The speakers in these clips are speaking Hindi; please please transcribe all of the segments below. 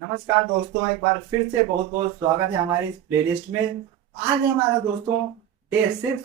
नमस्कार दोस्तों, एक बार फिर से बहुत बहुत स्वागत है हमारी इस प्लेलिस्ट में। आज है हमारा दोस्तों डे 6।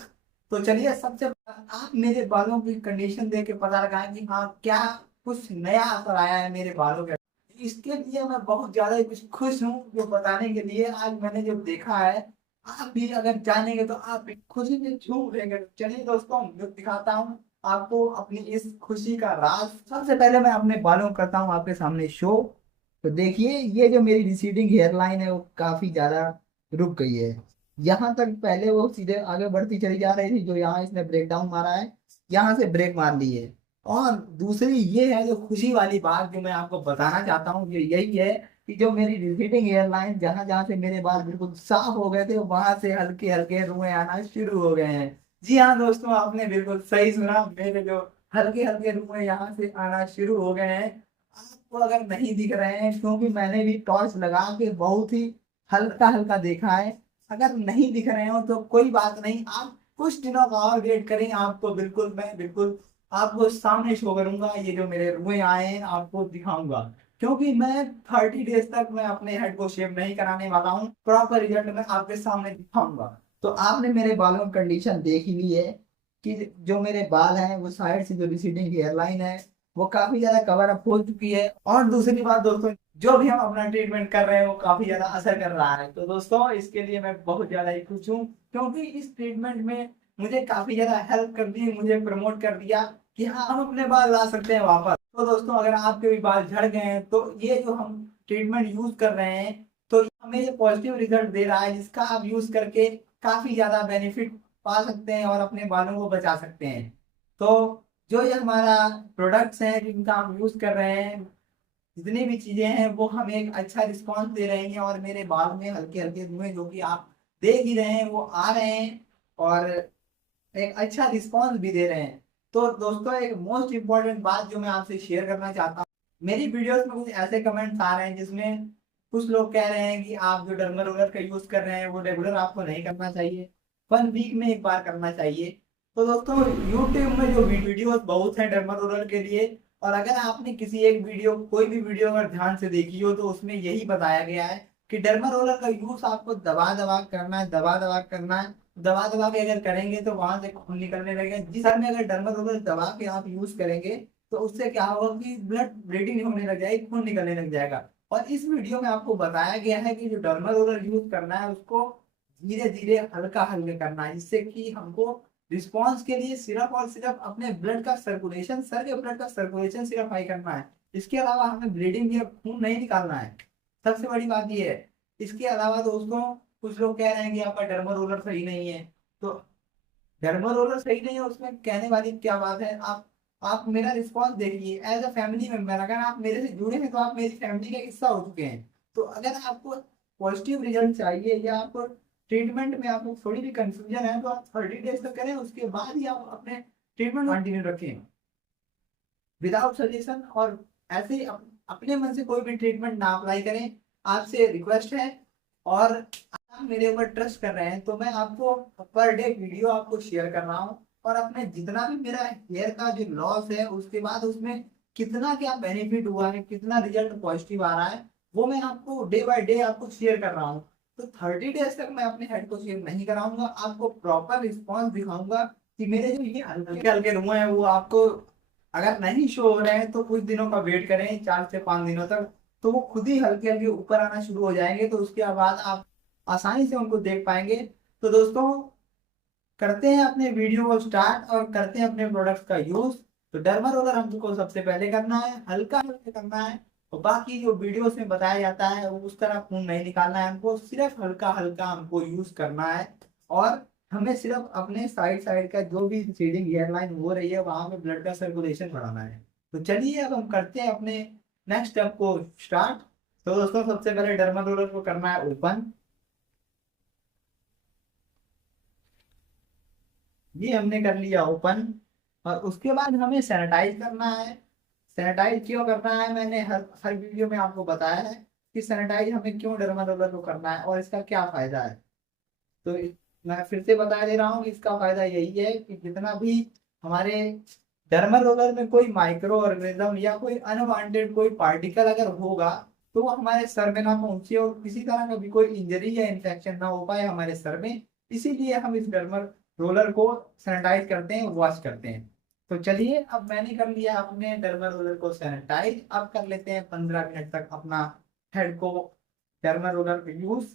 तो चलिए सबसे पहले आप मेरे बालों की कंडीशन देख के पता लगाएं कि हाँ क्या कुछ नया असर आया है मेरे बालों के। इसके लिए मैं बहुत ज्यादा ही कुछ खुश हूँ जो बताने के लिए आज मैंने जो देखा है। आप भी अगर जानेंगे तो आप भी खुशी से झूम उठेंगे। चलिए दोस्तों मैं दिखाता हूँ आपको अपनी इस खुशी का राज। सबसे पहले मैं अपने बालों को करता हूँ आपके सामने शो। तो देखिए ये जो मेरी रिसीडिंग हेयर लाइन है वो काफी ज्यादा रुक गई है। यहाँ तक पहले वो सीधे आगे बढ़ती चली जा रही थी, जो यहाँ इसने ब्रेक डाउन मारा है, यहाँ से ब्रेक मार ली है। और दूसरी ये है जो खुशी वाली बात जो मैं आपको बताना चाहता हूँ, जो यही है कि जो मेरी रिसीडिंग हेयर लाइन जहाँ जहाँ से मेरे बाल बिल्कुल साफ हो गए थे वहां से हल्के हल्के रुए आना शुरू हो गए हैं। जी हाँ दोस्तों, आपने बिल्कुल सही सुना, मेरे जो हल्के हल्के रुए यहाँ से आना शुरू हो गए हैं। आपको अगर नहीं दिख रहे हैं क्योंकि मैंने भी टॉर्च लगा के बहुत ही हल्का हल्का देखा है। अगर नहीं दिख रहे हो तो कोई बात नहीं, आप कुछ दिनों का और वेट करें, आपको बिल्कुल मैं बिल्कुल आपको सामने शो करूंगा। ये जो मेरे रुए आए हैं आपको दिखाऊंगा, क्योंकि मैं 30 डेज तक मैं अपने हेड को शेव नहीं कराने वाला हूँ। प्रॉपर रिजल्ट मैं आपके सामने दिखाऊंगा। तो आपने मेरे बालों की कंडीशन देख ही ली है कि जो मेरे बाल हैं वो साइड से जो रिसीडिंग हेयर लाइन है वो काफी ज्यादा कवर अप हो चुकी है। और दूसरी बात दोस्तों, जो भी हम अपना ट्रीटमेंट कर रहे हैं वो काफी ज्यादा असर कर रहा है। तो दोस्तों इसके लिए मैं बहुत ज्यादा ही खुश हूँ, क्योंकि इस ट्रीटमेंट में मुझे काफी ज्यादा हेल्प कर दी, मुझे प्रमोट कर दिया कि हाँ हम अपने बाल ला सकते हैं वापस। तो दोस्तों अगर आपके भी बाल झड़ गए हैं तो ये जो हम ट्रीटमेंट यूज कर रहे हैं तो हमें ये पॉजिटिव रिजल्ट दे रहा है, जिसका आप यूज करके काफी ज्यादा बेनिफिट पा सकते हैं और अपने बालों को बचा सकते हैं। तो जो ये हमारा प्रोडक्ट्स हैं जिनका हम यूज कर रहे हैं, जितनी भी चीजें हैं वो हमें एक अच्छा रिस्पांस दे रही हैं, और मेरे बाल में हल्के हल्के धुएं जो कि आप देख ही रहे हैं वो आ रहे हैं, और एक अच्छा रिस्पांस भी दे रहे हैं। तो दोस्तों एक मोस्ट इम्पोर्टेंट बात जो मैं आपसे शेयर करना चाहता हूँ, मेरी वीडियोस में कुछ ऐसे कमेंट्स आ रहे हैं जिसमें कुछ लोग कह रहे हैं कि आप जो डर्मा रोलर का यूज कर रहे हैं वो रेगुलर आपको नहीं करना चाहिए, 1 वीक में एक बार करना चाहिए। तो दोस्तों यूट्यूब में जो वीडियोस बहुत हैं डर्मा रोलर के लिए, और अगर आपने किसी एक वीडियो कोई भी वीडियो अगर ध्यान से देखी हो तो उसमें यही बताया गया है कि डर्मा रोलर का यूज आपको दबा दबा करना है, दबा दबा करना है। दबा दबा के अगर करेंगे तो वहां से खून निकलने लगेगा। जिस हाल में अगर डर्मा रोलर दबा के आप यूज करेंगे तो उससे क्या होगा कि ब्लड ब्लीडिंग होने लग जाएगी, खून निकलने लग जाएगा। और इस वीडियो में आपको बताया गया है कि जो डर्मा रोलर यूज करना है उसको धीरे धीरे हल्का हल्का करना है, जिससे कि हमको रिस्पॉन्स के लिए सिर्फ और सिर्फ अपने ब्लड का सर्कुलेशन, सर के ब्लड का सर्कुलेशन सिर्फ हाई करना है। इसके अलावा हमें ब्लीडिंग या खून नहीं निकालना है। सबसे बड़ी बात यह है। इसके अलावा दोस्तों कुछ लोग कह रहे हैं कि आपका डर्मा रोलर सही नहीं है। तो डर्मा रोलर सही नहीं है उसमें कहने वाली क्या बात है। आप मेरा रिस्पॉन्स देखिए, एज अ फैमिली मेंबर अगर आप मेरे से जुड़े हैं तो आप मेरी फैमिली का हिस्सा हो चुके हैं। तो अगर आपको पॉजिटिव रिजल्ट चाहिए या आपको ट्रीटमेंट में आपको थोड़ी भी कंफ्यूजन है तो आप 30 डेज तक करें, उसके बाद ही आप अपने ट्रीटमेंट कंटिन्यू रखें विदाउट सजेशन। और ऐसे ही अपने मन से कोई भी ट्रीटमेंट ना अप्लाई करें, आपसे रिक्वेस्ट है। और आप मेरे ऊपर ट्रस्ट कर रहे हैं तो मैं आपको पर डे वीडियो आपको शेयर कर रहा हूँ, और अपने जितना भी मेरा हेयर का जो लॉस है उसके बाद उसमें कितना क्या बेनिफिट हुआ है, कितना रिजल्ट पॉजिटिव आ रहा है, वो मैं आपको डे बाय डे आपको शेयर कर रहा हूँ। तो 30 डेज तक मैं अपने हेड को शेयर नहीं कराऊंगा, आपको प्रॉपर रिस्पॉन्स दिखाऊंगा कि मेरे जो ये हल्के हल्के रुए हैं वो आपको अगर नहीं शो हो रहे हैं तो कुछ दिनों का वेट करें, 4 से 5 दिनों तक। तो वो खुद ही हल्के हल्के ऊपर आना शुरू हो जाएंगे, तो उसके बाद आप आसानी से उनको देख पाएंगे। तो दोस्तों करते हैं अपने वीडियो को स्टार्ट और करते हैं अपने प्रोडक्ट्स का यूज। तो डर्मा रोलर हमको सबसे पहले करना है, हल्का हल्का करना है। और बाकी जो वीडियोस में बताया जाता है वो उस तरह खून नहीं निकालना है, हमको सिर्फ हल्का हल्का हमको यूज करना है। और हमें सिर्फ अपने साइड साइड का जो भी सीडिंग एयरलाइन हो रही है वहां पे ब्लड का सर्कुलेशन बढ़ाना है। तो चलिए अब हम करते हैं अपने नेक्स्ट स्टेप को स्टार्ट। तो दोस्तों सबसे पहले डर्मा रोलर को करना है ओपन। ये हमने कर लिया ओपन। और उसके बाद हमें सैनिटाइज करना है। सैनिटाइज क्यों करना है मैंने हर हर वीडियो में आपको बताया है कि सैनिटाइज हमें क्यों डर्मा रोलर को करना है और इसका क्या फायदा है। तो मैं फिर से बता दे रहा हूँ कि इसका फायदा यही है कि जितना भी हमारे डर्मा रोलर में कोई माइक्रो ऑर्गेनिज्म या कोई अनवांटेड कोई पार्टिकल अगर होगा तो वो हमारे सर में ना पहुंचे और किसी तरह का भी कोई इंजरी या इन्फेक्शन ना हो पाए हमारे सर में। इसीलिए हम इस डर्मर रोलर को सैनिटाइज करते हैं, वॉश करते हैं। तो चलिए, अब मैंने कर लिया अपने डर्मर रोलर को सैनिटाइज। अब कर लेते हैं 15 मिनट तक अपना हेड को डर्मर रोलर पे यूज।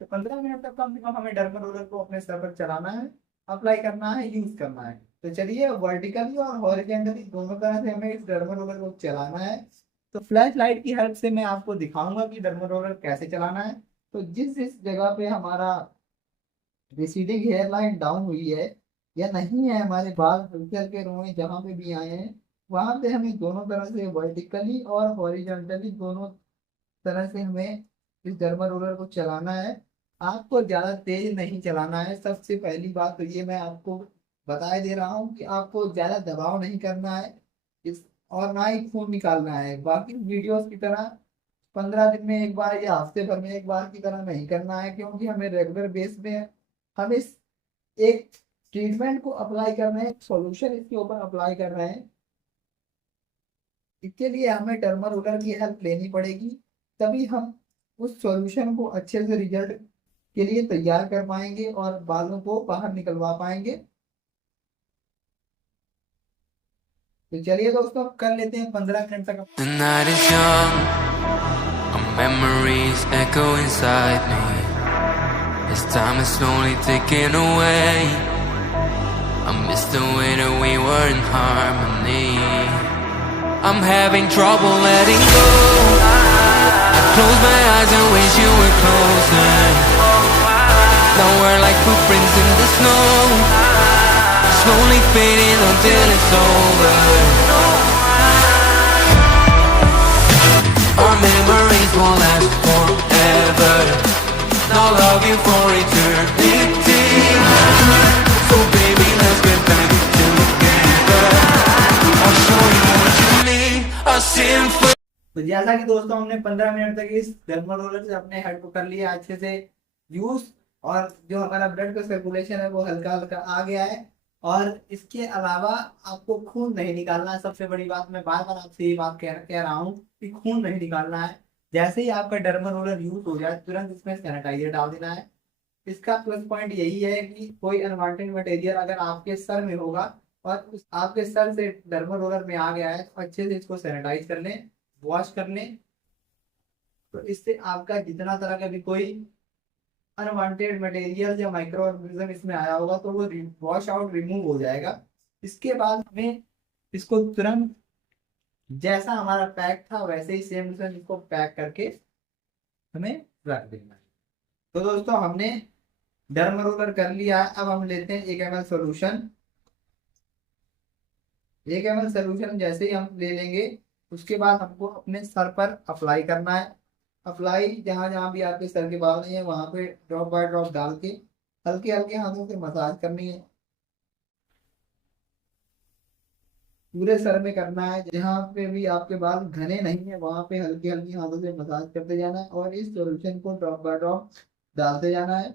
तो 15 मिनट तक कम से कम हमें डर्मर रोलर को अपने सर पर चलाना है, अप्लाई करना है, यूज करना है। तो चलिए, वर्टिकली और हॉरिजेंटली दोनों तरह से हमें इस डर्मर रोलर को चलाना है। तो फ्लैश लाइट की हेल्प से मैं आपको दिखाऊंगा कि डर्मर रोलर कैसे चलाना है। तो जिस जिस जगह पे हमारा रिसीडिंग हेयर लाइन डाउन हुई है या नहीं है, हमारे बाल हल्के हल्के रोए जहाँ पे भी आए हैं, वहां पे हमें दोनों तरह से वर्टिकली और हॉरिजॉन्टली दोनों तरह से हमें इस डर्मा रोलर को चलाना है। आपको ज्यादा तेज नहीं चलाना है। सबसे पहली बात तो ये मैं आपको बता दे रहा हूँ कि आपको ज्यादा दबाव नहीं करना है इस, और ना ही खून निकालना है। बाकी वीडियोस की तरह 15 दिन में एक बार या हफ्ते भर में एक बार की तरह नहीं करना है, क्योंकि हमें रेगुलर बेस पे हम इस एक ट्रीटमेंट को अप्लाई कर रहे हैं, सॉल्यूशन इसके ऊपर अप्लाई कर रहे हैं। इसके लिए हमें टर्मर रोलर की हेल्प लेनी पड़ेगी, तभी हम उस सॉल्यूशन को अच्छे से रिजल्ट के लिए तैयार कर पाएंगे और बालों को बाहर निकलवा पाएंगे। तो चलिए दोस्तों, कर लेते हैं 15 मिनट तक। The night is young, our memories echo inside me. As time is slowly ticking away, I miss the way that we were in harmony. I'm having trouble letting go. I close my eyes and wish you were closer. Now we're like footprints in the snow, slowly fading until it's over. Our memories won't last forever. Now love you for eternity. So baby, let's get back together. I'll show you what you need. A symphony. तो जैसा कि दोस्तों हमने 15 मिनट तक इस डर्मा रोलर से अपने हेड को कर लिया अच्छे से यूज, और जो हमारा ब्लड का सर्कुलेशन है वो हल्का हल्का आ गया है। और इसके अलावा आपको खून नहीं निकालना है। सबसे बड़ी बात, मैं बार बार आपसे ये बात कह रहा हूँ कि खून नहीं निकालना है। जैसे ही आपका डर्मा रोलर यूज हो जाए, तुरंत इसमें सैनिटाइजर डाल देना है। इसका प्लस पॉइंट यही है कि कोई अनवांटेड मटेरियल अगर आपके सर में होगा और उस आपके सर से डर्मा रोलर में आ गया है, तो अच्छे से इसको सैनिटाइज कर लें, वॉश कर लें। तो इससे आपका जितना तरह का भी कोई अनवांटेड मटेरियल या माइक्रो ऑर्गेनिज्म इसमें आया होगा तो वो वॉश आउट, रिमूव हो जाएगा। इसके बाद हमें इसको तुरंत जैसा हमारा पैक था वैसे ही सेम टू सेम इसको पैक करके हमें रख देना है। तो दोस्तों, हमने डर्म रोलर कर लिया है। अब हम लेते हैं 1 ml सोल्यूशन। 1 ml सोल्यूशन जैसे ही हम ले लेंगे, उसके बाद हमको अपने सर पर अप्लाई करना है। अप्लाई जहां जहां भी आपके सर के बाल नहीं है वहां पे ड्रॉप बाय ड्रॉप डाल के हल्के हल्के हाथों से मसाज करनी है। पूरे सर में करना है। जहाँ पे भी आपके बाल घने नहीं है वहां पे हल्के हल्के हाथों से मसाज करते जाना है और इस सॉल्यूशन को ड्रॉप बाय ड्रॉप डालते जाना है,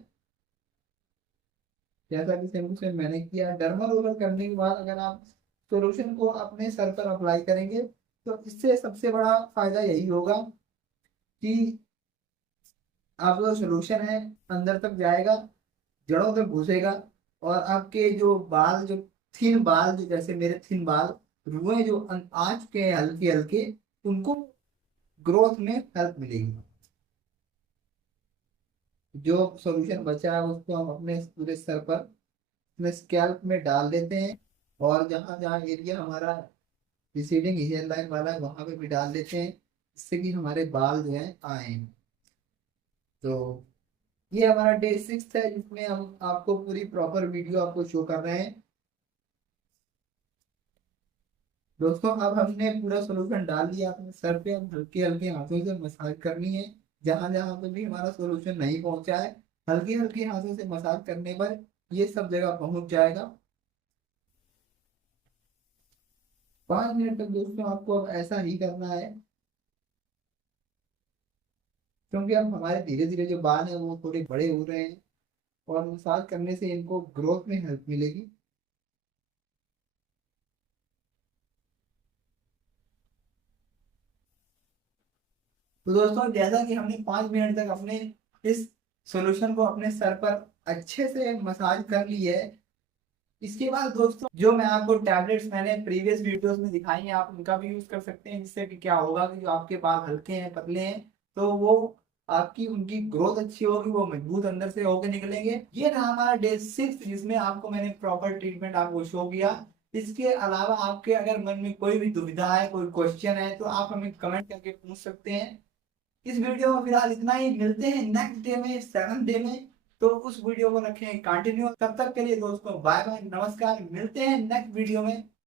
जैसा कि सेम टू सेम मैंने किया। डर्मा रोलर करने के बाद अगर आप सॉल्यूशन को अपने सर पर अप्लाई करेंगे तो इससे सबसे बड़ा फायदा यही होगा कि आपका सोल्यूशन है अंदर तक जाएगा, जड़ों तक घुसेगा, और आपके जो बाल, जो थिन बाल, जो जैसे मेरे थिन बाल रुए जो आ चुके हैं हल्के हल्के, उनको ग्रोथ में हेल्प मिलेगी। जो सॉल्यूशन बचा है उसको हम अपने पूरे सर पर, अपने स्कैल्प में डाल देते हैं, और जहाँ जहाँ एरिया हमारा रिसीडिंग हेयर लाइन वाला है वहां पे भी डाल देते हैं, जिससे कि हमारे बाल जो है आए। तो ये हमारा डे 6 है, जिसमें हम आपको पूरी प्रॉपर वीडियो आपको शो कर रहे हैं। दोस्तों, अब हमने पूरा सोल्यूशन डाल दिया अपने सर पे। हम हल्के हल्के हाथों से मसाज करनी है, जहां जहां पे भी हमारा सोल्यूशन नहीं पहुंचा है हल्के हल्के हाथों से मसाज करने पर ये सब जगह पहुंच जाएगा। 5 मिनट तक दोस्तों आपको अब ऐसा ही करना है, क्योंकि अब हमारे धीरे धीरे जो बाल हैं वो थोड़े बड़े हो रहे हैं और मसाज करने से इनको ग्रोथ में हेल्प मिलेगी। तो दोस्तों जैसा कि हमने 5 मिनट तक अपने इस सॉल्यूशन को अपने सर पर अच्छे से मसाज कर ली है, इसके बाद दोस्तों जो मैं आपको टैबलेट्स मैंने प्रीवियस वीडियोस में दिखाई हैं आप उनका भी यूज कर सकते हैं, जिससे कि क्या होगा कि जो आपके बाल हल्के हैं पतले हैं तो वो आपकी उनकी ग्रोथ अच्छी होगी, वो मजबूत अंदर से होकर निकलेंगे। ये रहा हमारा डे 6 जिसमें आपको मैंने प्रॉपर ट्रीटमेंट आपको शो किया। इसके अलावा आपके अगर मन में कोई भी दुविधा है, कोई क्वेश्चन है, तो आप हमें कमेंट करके पूछ सकते हैं। इस वीडियो में फिलहाल इतना ही, मिलते हैं नेक्स्ट डे में 7th डे में। तो उस वीडियो को रखें कंटिन्यू, तब तक के लिए दोस्तों बाय बाय, नमस्कार, मिलते हैं नेक्स्ट वीडियो में।